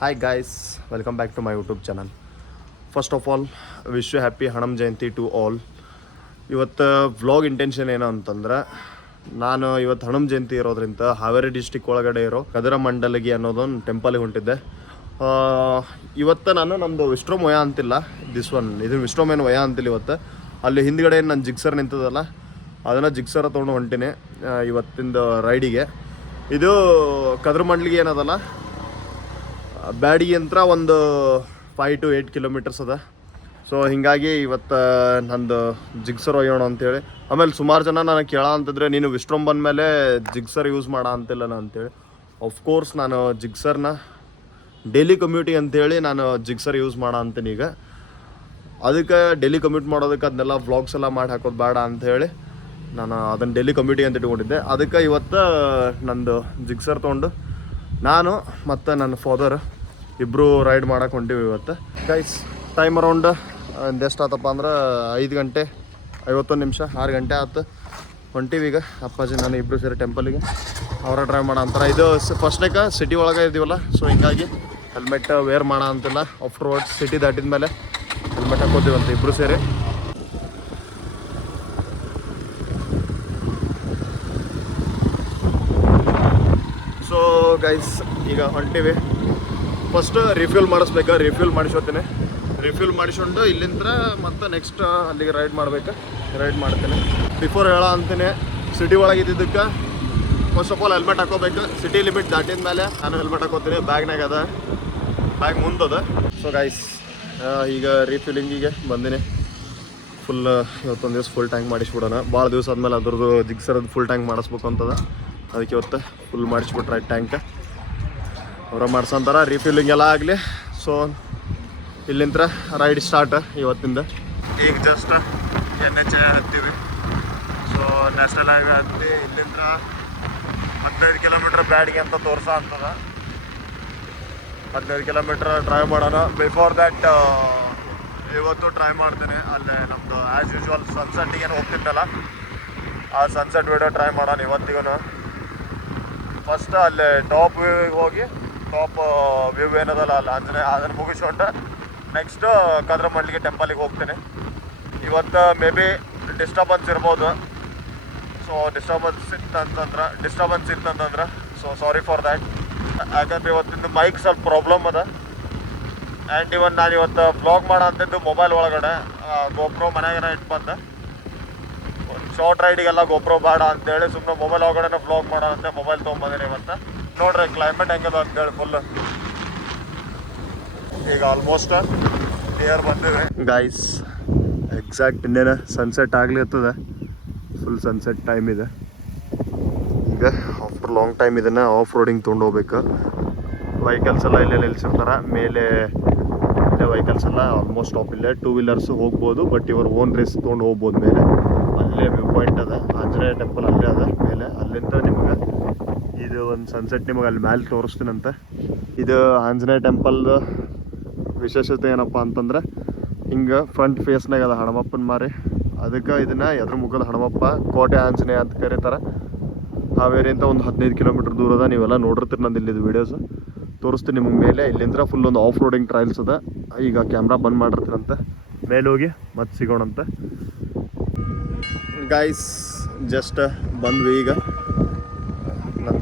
Hi guys welcome back to my YouTube channel first of all wish you happy Hanuman Jayanti to all ಇವತ್ತು vlog intention ಏನು ಅಂತಂದ್ರೆ, ನಾನು ಇವತ್ತು ಹಣಮ್ ಜಯಂತಿ ಇರೋದ್ರಿಂದ Haveri district ಒಳಗಡೆ ಇರೋ ಕದರ ಮಂಡಲಗಿ ಅನ್ನೋದೊಂದು ಟೆಂಪಲ್ಗೆ ಹೊಂಟಿದ್ದೆ. ಇವತ್ತು ನಾನು ನಮ್ಮದು ವಿಶ್ರೋಮ್ ವಯ ಅಂತಿಲ್ಲ ದಿಸ್ ಒನ್ ಇದು ವಿಶ್ರೋಮ್ ಏನು ವಯ ಅಂತಿಲ್ಲ ಇವತ್ತು. ಅಲ್ಲಿ ಹಿಂದ್ಗಡೆ ಏನು ನನ್ನ ಜಿಗ್ಸರ್ ನಿಂತದಲ್ಲ, ಅದನ್ನು ಜಿಗ್ಸರ ತೊಗೊಂಡು ಹೊಂಟಿನಿ ಇವತ್ತಿಂದ ರೈಡಿಗೆ ಇದು ಕದ್ರ ಮಂಡ್ಲಿಗೆ ಏನದಲ್ಲ ಬ್ಯಾಡಿಗೆ ಯಂತ್ರ ಒಂದು ಫೈವ್ ಟು ಏಯ್ಟ್ ಕಿಲೋಮೀಟರ್ಸ್ ಅದ. ಸೊ ಹಿಂಗಾಗಿ ಇವತ್ತು ನಂದು ಜಿಗ್ಸರ್ ಒಯ್ಯೋಣ ಅಂತೇಳಿ. ಆಮೇಲೆ ಸುಮಾರು ಜನ ನನಗೆ ಕೇಳ ಅಂತಂದರೆ, ನೀನು ವಿಶ್ರಮ್ ಬಂದಮೇಲೆ ಜಿಗ್ಸರ್ ಯೂಸ್ ಮಾಡ ಅಂತಿಲ್ಲ ಅಂತೇಳಿ. ಕೋರ್ಸ್ ನಾನು ಜಿಗ್ಸರ್ನ ಡೈಲಿ ಕಮ್ಯೂಟಿ ಅಂತೇಳಿ ನಾನು ಜಿಗ್ಸರ್ ಯೂಸ್ ಮಾಡ ಅಂತೀನಿ ಈಗ. ಅದಕ್ಕೆ ಡೈಲಿ ಕಮ್ಯೂಟ್ ಮಾಡೋದಕ್ಕೆ ಅದನ್ನೆಲ್ಲ ವ್ಲಾಗ್ಸ್ ಎಲ್ಲ ಮಾಡಿ ಹಾಕೋದು ಬೇಡ ಅಂಥೇಳಿ ನಾನು ಅದನ್ನು ಡೈಲಿ ಕಮ್ಯೂಟಿ ಅಂತ ಇಟ್ಕೊಂಡಿದ್ದೆ. ಅದಕ್ಕೆ ಇವತ್ತು ನಂದು ಜಿಗ್ಸರ್ ತೊಗೊಂಡು ನಾನು ಮತ್ತು ನನ್ನ ಫಾದರ್ ಇಬ್ಬರು ರೈಡ್ ಮಾಡಕ್ಕೆ ಹೊಂಟಿವಿ ಇವತ್ತು. ಗೈಸ್ ಟೈಮ್ ಅರೌಂಡ್ ಎಷ್ಟು ಆತಪ್ಪ ಅಂದ್ರೆ ಐದು ಗಂಟೆ ಐವತ್ತೊಂದು ನಿಮಿಷ, ಆರು ಗಂಟೆ ಆಯ್ತು ಹೊಂಟಿವಿ ಈಗ. ಅಪ್ಪಾಜಿ, ನಾನು ಇಬ್ರು ಸೇರಿ ಟೆಂಪಲಿಗೆ ಅವರ ಡ್ರೈವ್ ಮಾಡೋ ಅಂತಾರೆ. ಇದು ಫಸ್ಟ್ನೇಕ ಸಿಟಿ ಒಳಗೆ ಇದೀವಲ್ಲ ಸೊ ಹಿಂಗಾಗಿ ಹೆಲ್ಮೆಟ್ ವೇರ್ ಮಾಡೋ ಅಂತಿಲ್ಲ. ಆಫ್ ರೋಡ್ ಸಿಟಿ ದಾಟಿದ ಮೇಲೆ ಹೆಲ್ಮೆಟ್ ಅಂತ ಇಬ್ರು ಸೇರಿ. ಸೊ ಗೈಸ್ ಈಗ ಹೊಂಟಿವಿ. ಫಸ್ಟ್ ರಿಫ್ಯೂಲ್ ಮಾಡಿಸ್ಬೇಕು? ರಿಫ್ಯೂಲ್ ಮಾಡಿಸೋತೀನಿ ರಿಫ್ಯೂಲ್ ಮಾಡಿಸ್ಕೊಂಡು ಇಲ್ಲಿಂದ ಮತ್ತೆ ನೆಕ್ಸ್ಟ್ ಅಲ್ಲಿಗೆ ರೈಡ್ ಮಾಡ್ಬೇಕು. ರೈಡ್ ಮಾಡ್ತೀನಿ. ಬಿಫೋರ್ ಹೇಳ ಅಂತೀನಿ ಸಿಟಿ ಒಳಗೆ ಇದ್ದಿದ್ದಕ್ಕೆ ಫಸ್ಟ್ ಆಫ್ ಆಲ್ ಹೆಲ್ಮೆಟ್ ಹಾಕೋಬೇಕು ಸಿಟಿ ಲಿಮಿಟ್ ದಾಟಿದ ಮೇಲೆ ನಾನು ಹೆಲ್ಮೆಟ್ ಹಾಕೋತೀನಿ ಬ್ಯಾಗ್ನಾಗ ಅದ. ಬ್ಯಾಗ್ ಮುಂದದ. ಸೊ ಗೈಸ್ ಈಗ ರೀಫಿಲಿಂಗಿಗೆ ಬಂದಿನಿ. ಫುಲ್ ಇವತ್ತೊಂದು ದಿವಸ ಫುಲ್ ಟ್ಯಾಂಕ್ ಮಾಡಿಸ್ಬಿಡೋಣ. ಭಾಳ ದಿವಸ ಆದಮೇಲೆ ಅದ್ರದ್ದು ಜಿಗ್ಸರದ್ದು ಫುಲ್ ಟ್ಯಾಂಕ್ ಮಾಡಿಸ್ಬೇಕು ಅಂತದ. ಅದಕ್ಕೆ ಇವತ್ತು ಫುಲ್ ಮಾಡಿಸ್ಬಿಟ್ರೆ ಟ್ಯಾಂಕ್ ಅವರ ಮಾಡ್ಸಂತಾರ ರೀಫಿಲ್ಲಿಂಗ್ ಎಲ್ಲ ಆಗಲಿ. ಸೊ ಇಲ್ಲಿಂದ ರೈಡ್ ಸ್ಟಾರ್ಟ್ ಇವತ್ತಿಂದ. ಈಗ ಜಸ್ಟ್ ಎನ್ ಎಚ್ ಹತ್ತೀವಿ. ಸೊ ನ್ಯಾಷನಲ್ ಹೈವೇ ಹತ್ತಿ ಇಲ್ಲಿಂದ ಹದಿನೈದು ಕಿಲೋಮೀಟ್ರ್ ಬ್ಯಾಡಿಗೆ ಅಂತ ತೋರ್ಸ ಅಂತದ ಹದಿನೈದು ಕಿಲೋಮೀಟ್ರ್ ಡ್ರೈವ್ ಮಾಡೋಣ. ಬಿಫೋರ್ ದ್ಯಾಟ್ ಇವತ್ತು ಟ್ರೈ ಮಾಡ್ತೇನೆ. ಅಲ್ಲೇ ನಮ್ಮದು ಆ್ಯಸ್ ಯೂಶ್ವಲ್ ಸನ್ಸೆಟ್ಟಿಗೆ ಹೋಗ್ತಿದ್ದಲ್ಲ ಆ ಸನ್ಸೆಟ್ ವಿಡಿಯೋ ಟ್ರೈ ಮಾಡೋಣ ಇವತ್ತಿಗೂ ಫಸ್ಟ್ ಅಲ್ಲೇ ಟಾಪ್ ಹೋಗಿ ಟಾಪ್ ವ್ಯೂ ಏನದಲ್ಲ, ಅಲ್ಲ ಅಂದರೆ ಅದನ್ನು ಮುಗಿಸ್ಕೊಂಡು ನೆಕ್ಸ್ಟ್ ಕದ್ರಮಳ್ಳಿಗೆ ಟೆಂಪಲಿಗೆ ಹೋಗ್ತೇನೆ. ಇವತ್ತು ಮೇ ಬಿ ಡಿಸ್ಟರ್ಬೆನ್ಸ್ ಇರ್ಬೋದು. ಸೊ ಡಿಸ್ಟರ್ಬೆನ್ಸ್ ಇತ್ತಂತಂದ್ರೆ ಡಿಸ್ಟರ್ಬೆನ್ಸ್ ಇತ್ತಂತಂದ್ರೆ ಸೊ ಸಾರಿ ಫಾರ್ ದ್ಯಾಟ್ ಯಾಕಂದ್ರೆ ಇವತ್ತಿಂದು ಮೈಕ್ ಸ್ವಲ್ಪ ಪ್ರಾಬ್ಲಮ್ ಅದ. ಆ್ಯಂಡ್ ಇವನ್ ನಾನು ಇವತ್ತು ಬ್ಲಾಗ್ ಮಾಡೋ ಅಂತಿದ್ದು ಮೊಬೈಲ್ ಒಳಗಡೆ. ಗೊಬ್ಬರೋ ಮನೆಯಾಗ ಇಟ್ಟು ಬಂದೆ. ಒಂದು ಶಾರ್ಟ್ ರೈಡಿಗೆಲ್ಲ ಗೊಬ್ಬರೋ ಬೇಡ ಅಂತೇಳಿ ಸುಮ್ಮನೆ ಮೊಬೈಲ್ ಒಳಗಡೆ ಬ್ಲಾಗ್ ಮಾಡೋ ಅಂತ ಮೊಬೈಲ್ ತೊಗೊಂಬಂದಿನಿ ಇವತ್ತು. ನೋಡ್ರಿ ಕ್ಲೈಮೇಟ್ ಹೆಂಗದ ಅಂತೇಳಿ ಫುಲ್ ಈಗ ಆಲ್ಮೋಸ್ಟ್ ನಿಯರ್ ಬಂದಿದೆ. ಗೈಸ್ ಎಕ್ಸಾಕ್ಟ್ ಇನ್ನೇನು ಸನ್ಸೆಟ್ ಆಗ್ಲಿತ್ತದ ಫುಲ್ ಸನ್ಸೆಟ್ ಟೈಮ್ ಇದೆ. ಈಗ ಆಫ್ಟರ್ ಲಾಂಗ್ ಟೈಮ್ ಇದನ್ನು ಆಫ್ ರೋಡಿಂಗ್ ತೊಗೊಂಡು ಹೋಗ್ಬೇಕು. ವೆಹಿಕಲ್ಸ್ ಎಲ್ಲ ಇಲ್ಲೇ ನಿಲ್ಸಿರ್ತಾರೆ. ಮೇಲೆ ಇಲ್ಲೇ ವೆಹಿಕಲ್ಸ್ ಎಲ್ಲ ಆಲ್ಮೋಸ್ಟ್ ಸ್ಟಾಪ್ ಇಲ್ಲೇ. ಟೂ ವೀಲರ್ಸ್ ಹೋಗ್ಬೋದು ಬಟ್ ಇವರು ಓನ್ ರೇಸ್ ತೊಗೊಂಡು ಹೋಗ್ಬೋದು ಮೇಲೆ. ಅಲ್ಲೇ ವ್ಯೂ ಪಾಯಿಂಟ್ ಅದ. ಆಂಜನೇಯ ಟೆಂಪಲ್ ಅಲ್ಲೇ ಅದ. ಮೇಲೆ ಅಲ್ಲಿಂದ ನಿಮಗೆ ಇದು ಒಂದು ಸನ್ಸೆಟ್ ನಿಮಗೆ ಅಲ್ಲಿ ಮ್ಯಾಲೆ ತೋರಿಸ್ತೀನಂತೆ. ಇದು ಆಂಜನೇಯ ಟೆಂಪಲ್ದು ವಿಶೇಷತೆ ಏನಪ್ಪ ಅಂತಂದ್ರೆ, ಹಿಂಗೆ ಫ್ರಂಟ್ ಫೇಸ್ನಾಗ ಅದ ಹಣಮಪ್ಪನ ಮಾರಿ. ಅದಕ್ಕೆ ಇದನ್ನು ಎದ್ರ ಮುಖದ ಹಣಮಪ್ಪ ಕೋಟೆ ಆಂಜನೇಯ ಅಂತ ಕರೀತಾರೆ. ಅಂತ ಒಂದು ಹದಿನೈದು ಕಿಲೋಮೀಟರ್ ದೂರದ ನೀವೆಲ್ಲ ನೋಡಿರ್ತೀರಿ ನಂದು ಇಲ್ಲಿದ್ದು ವೀಡಿಯೋಸ್ ತೋರಿಸ್ತೀನಿ ನಿಮಗೆ ಮೇಲೆ. ಇಲ್ಲಿಂದ ಫುಲ್ ಒಂದು ಆಫ್ ರೋಡಿಂಗ್ ಟ್ರಯಲ್ಸ್ ಅದ. ಈಗ ಕ್ಯಾಮ್ರಾ ಬಂದ್ ಮಾಡಿರ್ತೀರಂತೆ ಮೇಲೆ ಹೋಗಿ ಮತ್ತೆ ಸಿಗೋಣಂತೆ. ಗಾಯ್ಸ್ ಜಸ್ಟ್ ಬಂದ್ವಿ ಈಗ.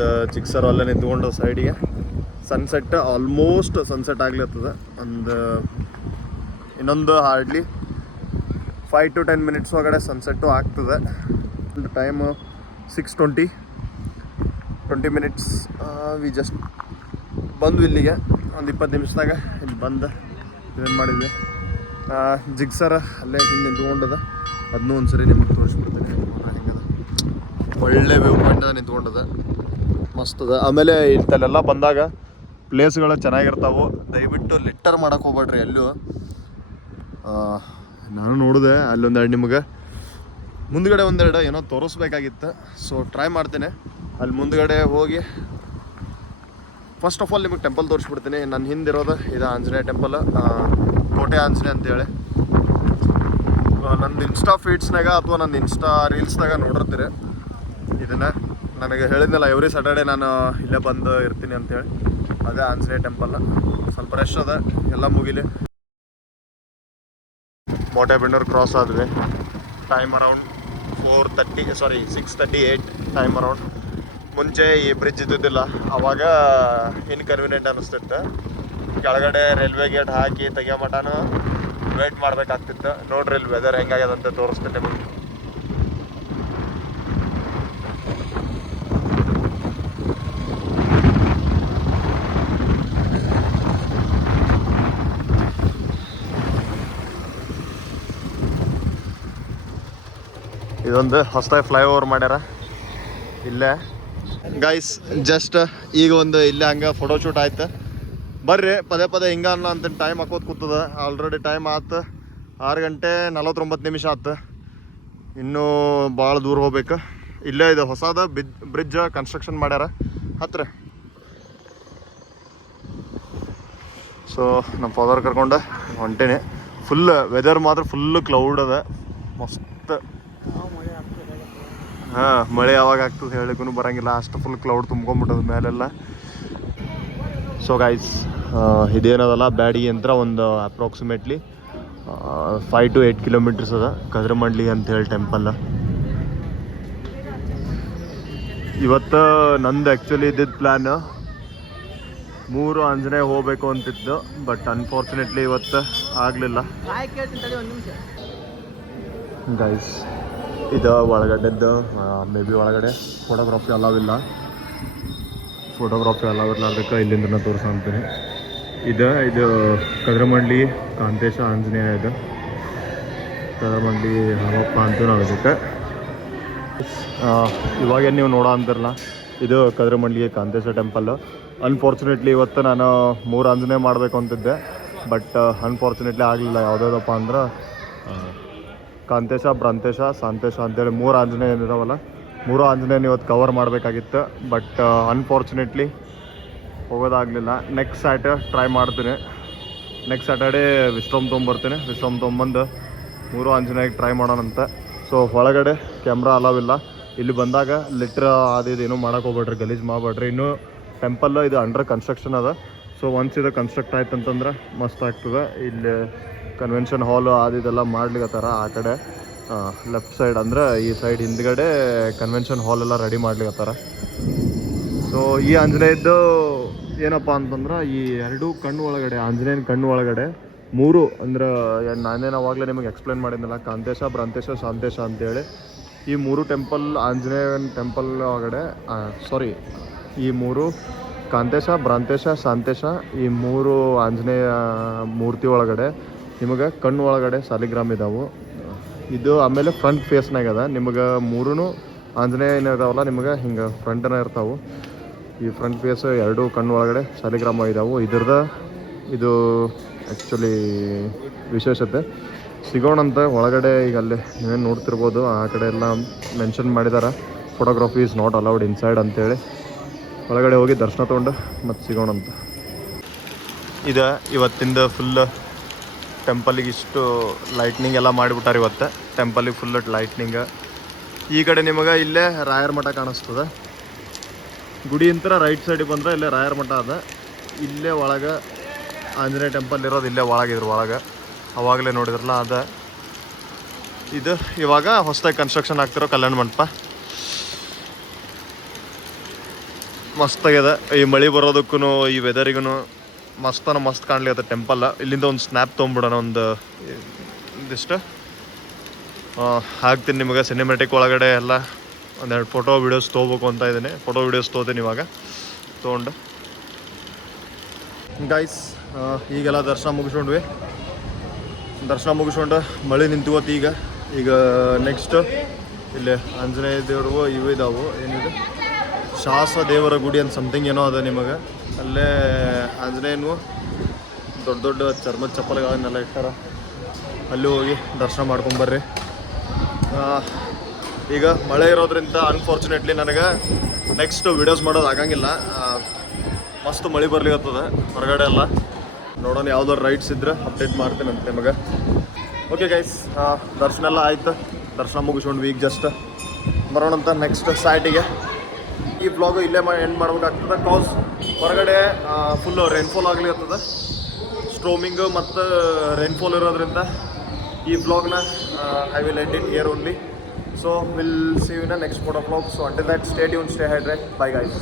ನಂದು ಚಿಕ್ಸರ್ ಅಲ್ಲೇ ನಿಂತ್ಕೊಂಡು ಸೈಡಿಗೆ ಸನ್ಸೆಟ್ ಆಲ್ಮೋಸ್ಟ್ ಸನ್ಸೆಟ್ ಆಗ್ಲತ್ತದ. ಒಂದು, ಇನ್ನೊಂದು hardly five to ten minutes ಒಳಗಡೆ ಸನ್ಸೆಟ್ಟು ಆಗ್ತದೆ. Time six twenty twenty minutes we just ಬಂದು ಇಲ್ಲಿಗೆ. ಒಂದು ಇಪ್ಪತ್ತು ನಿಮಿಷದಾಗ ಇಲ್ಲಿ ಬಂದು ಏನು ಮಾಡಿದ್ವಿ. ಜಿಗ್ಸರ್ ಅಲ್ಲೇ ಹಿಂಗೆ ನಿಂತ್ಕೊಂಡದ. ಅದನ್ನೂ ಒಂದು ಸರಿ ನಿಮಗೆ ತೋರಿಸ್ಬಿಡ್ತೀನಿ. ಹಿಂಗದ. ಒಳ್ಳೆ ವ್ಯೂ ಪಾಯಿಂಟ್ ನಿಂತ್ಕೊಂಡದ. ಮಸ್ತ್ ಅದ ಆಮೇಲೆ ಇಂಥಲ್ಲೆಲ್ಲ ಬಂದಾಗ ಪ್ಲೇಸ್ಗಳು ಚೆನ್ನಾಗಿರ್ತಾವೆ. ದಯವಿಟ್ಟು ಲಿಟರ್ ಮಾಡಕ್ಕೆ ಹೋಗ್ಬೇಡ್ರಿ ಎಲ್ಲೂ ನಾನು ನೋಡಿದೆ ಅಲ್ಲೊಂದು ಎರಡು ನಿಮಗೆ. ಮುಂದ್ಗಡೆ ಒಂದೆರಡು ಏನೋ ತೋರಿಸ್ಬೇಕಾಗಿತ್ತು. ಸೊ ಟ್ರೈ ಮಾಡ್ತೇನೆ. ಅಲ್ಲಿ ಮುಂದ್ಗಡೆ ಹೋಗಿ ಫಸ್ಟ್ ಆಫ್ ಆಲ್ ನಿಮಗೆ ಟೆಂಪಲ್ ತೋರಿಸ್ಬಿಡ್ತೀನಿ. ನನ್ನ ಹಿಂದಿರೋದು ಇದು ಆಂಜನೇಯ ಟೆಂಪಲ್ ಕೋಟೆ ಆಂಜನೇಯ ಅಂತೇಳಿ. ನನ್ನ ಇನ್ಸ್ಟಾ ಫೀಡ್ಸ್ನಾಗ ಅಥವಾ ನನ್ನ ಇನ್ಸ್ಟಾ ರೀಲ್ಸ್ನಾಗ ನೋಡಿರ್ತೀರಿ. ಇದನ್ನು ನನಗೆ ಹೇಳಿದ್ನಲ್ಲ ಎವ್ರಿ ಸ್ಯಾಟರ್ಡೆ ನಾನು ಇಲ್ಲೇ ಬಂದು ಇರ್ತೀನಿ ಅಂತೇಳಿ. ಅದೇ ಆಂಜನೇಯ ಟೆಂಪಲ್ ಸ್ವಲ್ಪ ರಶ್ ಅದ, ಎಲ್ಲ ಮುಗಿಲಿ. ಮೋಟೆಬೆನ್ನೂರು ಕ್ರಾಸ್ ಆದ್ವಿ. Time around four thirty sorry six thirty eight time around ಮುಂಚೆ ಈ ಬ್ರಿಡ್ಜ್ ಇದ್ದಿದ್ದಿಲ್ಲ, ಅವಾಗ ಇನ್ಕನ್ವೀನಿಯೆಂಟ್ ಅನಿಸ್ತಿತ್ತು. ಕೆಳಗಡೆ ರೈಲ್ವೆ ಗೇಟ್ ಹಾಕಿ ತೆಗಿಯೋ ಮಟನು ವೇಟ್ ಮಾಡ್ಬೇಕಾಗ್ತಿತ್ತು. ನೋಡ್ರಿ ಇಲ್ಲಿ ವೆದರ್ ಹೆಂಗಾಗ್ಯದಂತ ತೋರಿಸ್ತೀನಿ ನಿಮಗೆ. ಇದೊಂದು ಹೊಸದಾಗಿ ಫ್ಲೈಓವರ್ ಮಾಡ್ಯಾರ. ಇಲ್ಲೇ. ಗೈಸ್ ಜಸ್ಟ್ ಈಗ ಒಂದು ಇಲ್ಲೇ ಹಂಗೆ ಫೋಟೋ ಶೂಟ್ ಆಯ್ತು. ಬರ್ರಿ, ಪದೇ ಪದೇ ಹಿಂಗ ಅನ್ನೋ ಅಂತ ಟೈಮ್ ಹಾಕೋದು ಕೂತದ. ಆಲ್ರೆಡಿ ಟೈಮ್ ಆತು. ಆರು ಗಂಟೆ ನಲವತ್ತೊಂಬತ್ತು ನಿಮಿಷ ಆತು. ಇನ್ನೂ ಭಾಳ ದೂರ ಹೋಗ್ಬೇಕು. ಇಲ್ಲೇ ಇದು ಹೊಸದ ಬ್ರಿಡ್ಜ್ ಕನ್ಸ್ಟ್ರಕ್ಷನ್ ಮಾಡ್ಯಾರ. ಹತ್ರ. ಸೊ ನಮ್ಮ ಫಾದರ್ ಕರ್ಕೊಂಡು ಹೊಂಟೇನೆ. ಫುಲ್ ವೆದರ್ ಮಾತ್ರ ಫುಲ್ ಕ್ಲೌಡ್ ಅದ. ಮಸ್ತ್. ಹಾಂ ಮಳೆ ಯಾವಾಗ ಆಗ್ತದೆ ಹೇಳಕ್ಕೂ ಬರಂಗಿಲ್ಲ. ಅಷ್ಟು ಫುಲ್ ಕ್ಲೌಡ್ ತುಂಬ್ಕೊಂಬಿಟ್ಟದ ಮೇಲೆಲ್ಲ. ಸೊ ಗೈಸ್ ಇದೇನದಲ್ಲ ಬ್ಯಾಡಿ ಯಂತ್ರ ಒಂದು approximately five to eight kilometres ಅದ. ಕದ್ರಮಂಡ್ಲಿ ಅಂತ ಹೇಳಿ ಟೆಂಪಲ್ ಇವತ್ತು ನಂದು ಆ್ಯಕ್ಚುಲಿ ಇದ್ದಿದ್ದು ಪ್ಲ್ಯಾನ್ ಮೂರು ಅಂಜನೇ ಹೋಗಬೇಕು ಅಂತಿದ್ದು ಬಟ್ ಅನ್ಫಾರ್ಚುನೇಟ್ಲಿ ಇವತ್ತು ಆಗಲಿಲ್ಲ. ಗೈಸ್ ಇದು ಒಳಗಡೆದ್ದು ಮೇ ಬಿ ಒಳಗಡೆ ಫೋಟೋಗ್ರಾಫಿ ಅಲಾವಿಲ್ಲ ಫೋಟೋಗ್ರಾಫಿ ಅಲಾವ್ ಇರ್ಲಾರ್ದಕ್ಕೆ ಇಲ್ಲಿಂದ ತೋರಿಸ್ತೀನಿ ಇದು ಇದು ಕದ್ರಮಂಡ್ಲಿ ಕಾಂತೇಶ ಆಂಜನೇಯ ಇದು. ಕದ್ರಮಂಡ್ಲಿ ಹನುಮಪ್ಪ ಅಂತ ನಾವು ಇದಕ್ಕೆ. ಇವಾಗೇನು ನೀವು ನೋಡೋ ಅಂತಿರಲ್ಲ, ಇದು ಕದ್ರಮಂಡ್ಲಿ ಕಾಂತೇಶ ಟೆಂಪಲ್ ಅನ್ಫಾರ್ಚುನೇಟ್ಲಿ ಇವತ್ತು ನಾನು ಮೂರು ಆಂಜನೇಯ ಮಾಡಬೇಕು ಅಂತಿದ್ದೆ ಬಟ್ ಅನ್ಫಾರ್ಚುನೇಟ್ಲಿ ಆಗಲಿಲ್ಲ. ಯಾವುದಾದಪ್ಪ ಅಂದ್ರೆ ಕಾಂತೇಶ, ಭ್ರಂತೇಶ, ಸಾಂತೇಶ ಅಂತೇಳಿ ಮೂರು ಆಂಜನೇಯ ಏನಿದಾವಲ್ಲ ಮೂರು ಆಂಜನೇಯನ ಇವತ್ತು ಕವರ್ ಮಾಡಬೇಕಾಗಿತ್ತು. ಬಟ್ ಅನ್ಫಾರ್ಚುನೇಟ್ಲಿ ಹೋಗೋದಾಗಲಿಲ್ಲ. ನೆಕ್ಸ್ಟ್ ಸ್ಯಾಟರ್ಡೆ ಟ್ರೈ ಮಾಡ್ತೀನಿ. ನೆಕ್ಸ್ಟ್ ಸ್ಯಾಟರ್ಡೇ ವಿಶ್ರಮ್ ತೊಗೊಂಬರ್ತೀನಿ ವಿಶ್ರಮ ತೊಗೊಂಬಂದು ಮೂರು ಆಂಜನೇಯಕ್ಕೆ ಟ್ರೈ ಮಾಡೋಣಂತ ಸೊ ಒಳಗಡೆ ಕ್ಯಾಮ್ರಾ ಇಲ್ಲ. ಇಲ್ಲಿ ಬಂದಾಗ ಲಿಟ್ರ್ ಅದು ಇದು ಏನೂ ಮಾಡೋಕೆ ಹೋಗ್ಬೇಡ್ರಿ, ಗಲೀಜು ಮಾಡಬೇಡ್ರಿ. ಇನ್ನೂ ಟೆಂಪಲ್ ಇದು ಅಂಡರ್ ಕನ್ಸ್ಟ್ರಕ್ಷನ್ ಅದ. ಸೊ ಒನ್ಸ್ ಇದು ಕನ್ಸ್ಟ್ರಕ್ಟ್ ಆಯ್ತು ಅಂತಂದ್ರೆ ಮಸ್ತ್ ಆಗ್ತದೆ. ಇಲ್ಲಿ ಕನ್ವೆನ್ಷನ್ ಹಾಲು ಅದು ಇದೆಲ್ಲ ಮಾಡ್ಲಿಕತ್ತಾರ. ಆ ಕಡೆ ಲೆಫ್ಟ್ ಸೈಡ್ ಅಂದ್ರೆ ಈ ಸೈಡ್ ಹಿಂದ್ಗಡೆ ಕನ್ವೆನ್ಷನ್ ಹಾಲ್ ಎಲ್ಲ ರೆಡಿ ಮಾಡ್ಲಿಕತ್ತಾರ. ಸೊ ಈ ಆಂಜನೇಯದ್ದು ಏನಪ್ಪ ಅಂತಂದ್ರೆ ಈ ಎರಡು ಕಣ್ಣು ಒಳಗಡೆ, ಆಂಜನೇಯನ ಕಣ್ಣು ಒಳಗಡೆ ಮೂರು ಅಂದ್ರೆ ನಾನೇನು ಅವಾಗಲೇ ನಿಮಗೆ ಎಕ್ಸ್ಪ್ಲೇನ್ ಮಾಡಿದ್ನಲ್ಲ, ಕಾಂತೇಶ, ಭ್ರಾಂತೇಶ, ಶಾಂತೇಶ ಅಂತೇಳಿ ಈ ಮೂರು ಟೆಂಪಲ್ ಆಂಜನೇಯನ ಟೆಂಪಲ್ ಒಳಗಡೆ ಸಾರಿ ಈ ಮೂರು ಕಾಂತೇಶ, ಭ್ರಾಂತೇಶ, ಶಾಂತೇಶ, ಈ ಮೂರು ಆಂಜನೇಯ ಮೂರ್ತಿ ಒಳಗಡೆ ನಿಮಗೆ ಕಣ್ಣು ಒಳಗಡೆ ಸಾಲಿಗ್ರಾಮ್ ಇದಾವೆ. ಇದು ಆಮೇಲೆ ಫ್ರಂಟ್ ಫೇಸ್ನಾಗ ಅದ. ನಿಮಗೆ ಮೂರೂ ಆಂಜನೇಯ ಏನಿದಾವಲ್ಲ ನಿಮಗೆ ಹಿಂಗೆ ಫ್ರಂಟನ ಇರ್ತಾವೆ. ಈ ಫ್ರಂಟ್ ಫೇಸ್ ಎರಡು ಕಣ್ಣು ಒಳಗಡೆ ಸಾಲಿಗ್ರಾಮ ಇದಾವೆ. ಇದ್ರದ ಇದು ಆ್ಯಕ್ಚುಲಿ ವಿಶೇಷತೆ. ಸಿಗೋಣಂತ ಒಳಗಡೆ ಈಗ ಅಲ್ಲಿ ನೀವೇನು ನೋಡ್ತಿರ್ಬೋದು, ಆ ಕಡೆ ಎಲ್ಲ ಮೆನ್ಷನ್ ಮಾಡಿದ್ದಾರೆ photography is not allowed inside ಅಂತೇಳಿ. ಒಳಗಡೆ ಹೋಗಿ ದರ್ಶನ ತೊಗೊಂಡು ಮತ್ತೆ ಸಿಗೋಣಂತ. ಇದು ಇವತ್ತಿಂದ ಫುಲ್ ಟೆಂಪಲಿಗೆ ಇಷ್ಟು ಲೈಟ್ನಿಂಗ್ ಎಲ್ಲ ಮಾಡಿಬಿಟ್ಟಾರೆ ಇವತ್ತು. ಟೆಂಪಲಿಗೆ ಫುಲ್ ಲೈಟ್ನಿಂಗ ಈ ಕಡೆ ನಿಮಗೆ ಇಲ್ಲೇ ರಾಯರ ಮಠ ಕಾಣಿಸ್ತದೆ. ಗುಡಿ ಅಂತರ ರೈಟ್ ಸೈಡಿಗೆ ಬಂದ್ರೆ ಇಲ್ಲೇ ರಾಯರ ಮಠ ಅದ. ಇಲ್ಲೇ ಒಳಗೆ ಆಂಜನೇಯ ಟೆಂಪಲ್ ಇರೋದು ಇಲ್ಲೇ ಒಳಗಿದ್ರು ಒಳಗೆ. ಅವಾಗಲೇ ನೋಡಿದ್ರಲ್ಲ ಅದ. ಇದು ಇವಾಗ ಹೊಸದಾಗಿ ಕನ್ಸ್ಟ್ರಕ್ಷನ್ ಆಗ್ತಿರೋ ಕಲ್ಯಾಣ ಮಂಟಪ. ಮಸ್ತಾಗ್ಯದ ಈ ಮಳೆ ಬರೋದಕ್ಕೂ ಈ ವೆದರಿಗೂ ಮಸ್ತನ ಮಸ್ತ್ ಕಾಣ್ಲಿಕತ್ತ ಟೆಂಪಲ್. ಇಲ್ಲಿಂದ ಒಂದು ಸ್ನ್ಯಾಪ್ ತೊಗೊಂಬಿಡೋಣ ಒಂದು, ಇದಿಷ್ಟು. ಹಾಕ್ತೀನಿ ನಿಮಗೆ ಸಿನಿಮೆಟಿಕ್ ಒಳಗಡೆ ಎಲ್ಲ. ಒಂದೆರಡು ಫೋಟೋ ವೀಡಿಯೋಸ್ ತೊಗೋಬೇಕು ಅಂತ ಇದ್ದೀನಿ. ಫೋಟೋ ವೀಡಿಯೋಸ್ ತೊಗೋತೀನಿ ಇವಾಗ. ತೊಗೊಂಡು. ಗೈಸ್ ಈಗೆಲ್ಲ ದರ್ಶನ ಮುಗಿಸ್ಕೊಂಡ್ವಿ. ದರ್ಶನ ಮುಗಿಸ್ಕೊಂಡು ಮಳೆ ನಿಂತ್ಕೋತಿ ಈಗ. ಈಗ ನೆಕ್ಸ್ಟ್ ಇಲ್ಲಿ ಆಂಜನೇಯ ದೇವ್ರಿಗೂ ಇವು ಇದಾವು. ಏನಿದೆ? ಶಾಸ ದೇವರ ಗುಡಿ ಅಂತ ಸಮಥಿಂಗ್ ಏನೋ ಅದ ನಿಮಗೆ. ಅಲ್ಲೇ ಆಂಜನೇಯನು ದೊಡ್ಡ ದೊಡ್ಡ ಚರ್ಮದ ಚಪ್ಪಲಿಗಳನ್ನೆಲ್ಲ ಇಟ್ಟಾರ. ಅಲ್ಲಿ ಹೋಗಿ ದರ್ಶನ ಮಾಡ್ಕೊಂಬರ್ರಿ ಈಗ ಮಳೆ ಇರೋದ್ರಿಂದ ಅನ್ಫಾರ್ಚುನೇಟ್ಲಿ ನನಗೆ ನೆಕ್ಸ್ಟ್ ವಿಡಿಯೋಸ್ ಮಾಡೋದು ಆಗಂಗಿಲ್ಲ. ಮಸ್ತ್ ಮಳೆ ಬರ್ಲಿಕತ್ತದ ಹೊರಗಡೆ ಎಲ್ಲ. ನೋಡೋಣ ಯಾವ್ದೋ ರೈಟ್ಸ್ ಇದ್ರೆ ಅಪ್ಡೇಟ್ ಮಾಡ್ತೀನಿ ಅಂತ ನಿಮಗೆ. ಓಕೆ ಗೈಸ್ ದರ್ಶನ ಎಲ್ಲ ಆಯ್ತು. ದರ್ಶನ ಮುಗಿಸ್ಕೊಂಡು ಈಗ ಜಸ್ಟ್ ಬರೋಣಂತ ನೆಕ್ಸ್ಟ್ ಸೈಟಿಗೆ ಈ ಬ್ಲಾಗು ಇಲ್ಲೇ ಎಂಡ್ ಮಾಡ್ಬೇಕಾಗ್ತದೆ ಕಾಸ್ ಹೊರಗಡೆ ಫುಲ್ಲು ರೈನ್ಫಾಲ್ ಆಗ್ಲಿರ್ತದ ಸ್ಟ್ರೋಮಿಂಗ್ ಮತ್ತು ರೈನ್ಫಾಲ್ ಇರೋದ್ರಿಂದ ಈ ಬ್ಲಾಗ್ನ I will end it here only so will see in next photo blog so until that stay stay hydrated bye guys